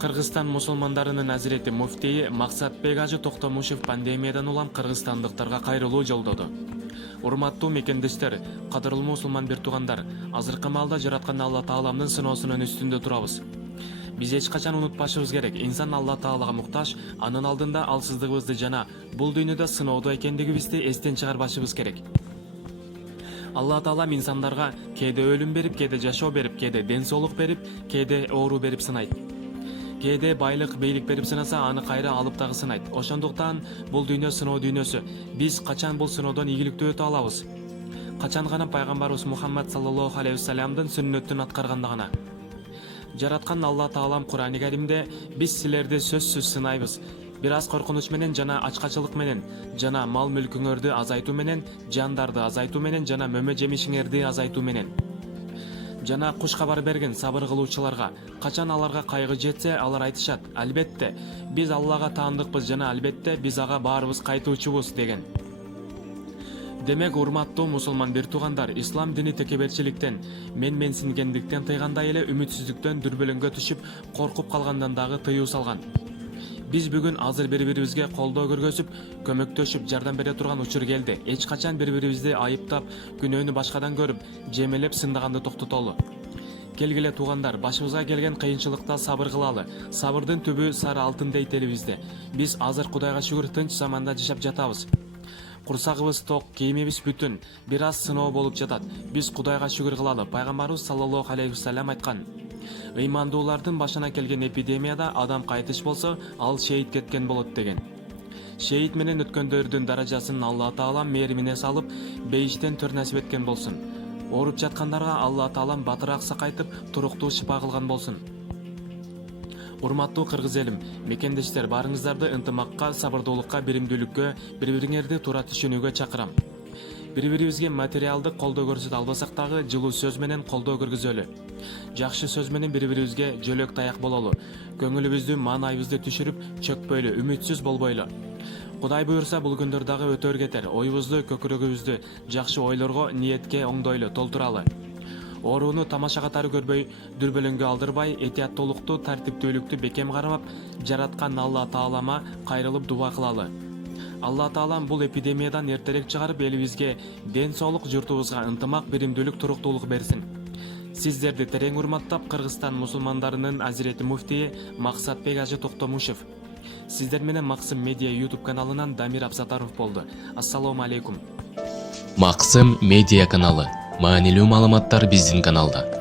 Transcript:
Кыргызстан мусулмандарынын азирети муфтийи Максатбек Ажы Токтомушев пандемиядан улам кыргызстандыктарга кайрылуу жолдоду. Урматтуу мекендештер, кадырлуу мусулман бир туугандар, азыркы маалда жараткан Алла Тааламдын сыноосунун үстүндө турабыз. Биз эч качан унутпашыбыз керек, инсан Алла Таалага муктаж, анын алдында алсыздыгыбызды жана бул дүйнөдө сыноодо экендигибизди эстен чыгарбашыбыз керек. Алла Таалам инсандарга кээде өлүм берип, кээде жашоо берип, кээде ден соолук берип, кээде оору берип сынайт. Кээде байлык, бийлик берип сынаса, аны кайра алып дагы сынайт. Ошондуктан бул дүйнө сыноо дүйнөсү. Биз качан бул сыноодон ийгиликтүү өтө алабыз? Качан гана пайгамбарыбыз Мухаммад саллаллаху алейхи вассаламдын сүннөтүн аткарганда гана. Жараткан Алла Таалам Кур'ани Каримде биз силерди сөзсүз сынайбыз. Бир аз коркунуч менен жана ачкачылык менен, жана мал мүлкүңөрдү азайтуу менен, жандарды азайтуу менен жана мөмө жемишиңерди азайтуу менен. Жана куш кабар берген сабыр кылуучуларга, качан аларга кайгы жетсе, алар айтышат: албетте, биз Аллага таандыкпыз жана албетте биз ага баарыбыз кайтуучубуз деген. Демек, урматтуу мусулман бир туугандар, ислам дини текеберчиликтен, менсингендиктен тыйгандай эле үмүтсүздүктөн дүрбөлөңгө түшүп, коркуп калгандан дагы тыюу салган. Биз бүгүн азыр бири-бирибизге колдоо көргөзүп, көмөктөшүп, жардам бере турган учур келди. Эч качан бири-бирибизди айыптап, күнөөнү башкадан көрүп, жемелеп сындаганды токтотолу. Келгиле туугандар, башыбызга келген кыйынчылыкта сабыр кылалы. Сабырдын түбү сары алтын дейт элибизде. Биз азыр Кудайга шүгүр тынч заманда жашап жатабыз. Курсагыбыз ток, кийимибиз бүтүн, бир аз сыноо болуп жатат. Биз Кудайга шүгүр кылалы. Пайгамбарыбыз саллаллаху алейхи вассалам айткан: ыймандуулардын башына келген эпидемияда адам кайтыш болсо, ал шейит кеткен болот деген. Шейит менен өткөндөрдүн даражасын Алла Таалам мээримине салып, бейиштен төр насип эткен болсун. Ооруп жаткандарга Алла Таалам батыраак сакайтып, туруктуу шифа кылган болсун. Урматтуу кыргыз элим, мекендештер, барыңыздарды ынтымакка, сабырдуулукка, биримдүүлүккө, бири-бириңерди туура түшүнүүгө чакырам. Бири-бирибизге материалдык колдоо көрсөтө албасак дагы, жылуу сөз менен колдоо көргөзөлү. Жакшы сөз менен бири-бирибизге жөлөк таяк бололу. Көңүлүбүздү, маанайыбызды түшүрүп, чөкпөйлү, үмүтсүз болбойлу. Кудай буйрса, бул күндөр дагы өтөр кетер. Оюбузду, көкүрөгүбүздү жакшы ойлорго, ниетке оңдойлу, толтуралы. Орууну тамаша катары көрбөй, дүрбөлөңгө алдырбай, этияттуулукту, тартиптүүлүктү бекем кармап, жараткан Алла Таалама кайрылып дуба кылалы. Алла Таалам бул эпидемиядан эртерээк чыгарып, элибизге ден соолук, журтубузга ынтымак, биримдүүлүк, туруктуулук берсин. Сиздерди терең урматтап, Кыргызстан мусулмандарынын азирети муфтийи Максатбек Ажы Токтомушев. Сиздер менен Максым Медиа YouTube каналынан Дамир Абсатаров болду. Ассаламу алейкум. Максым Медиа каналы. Маанилүү маалыматтар биздин каналда.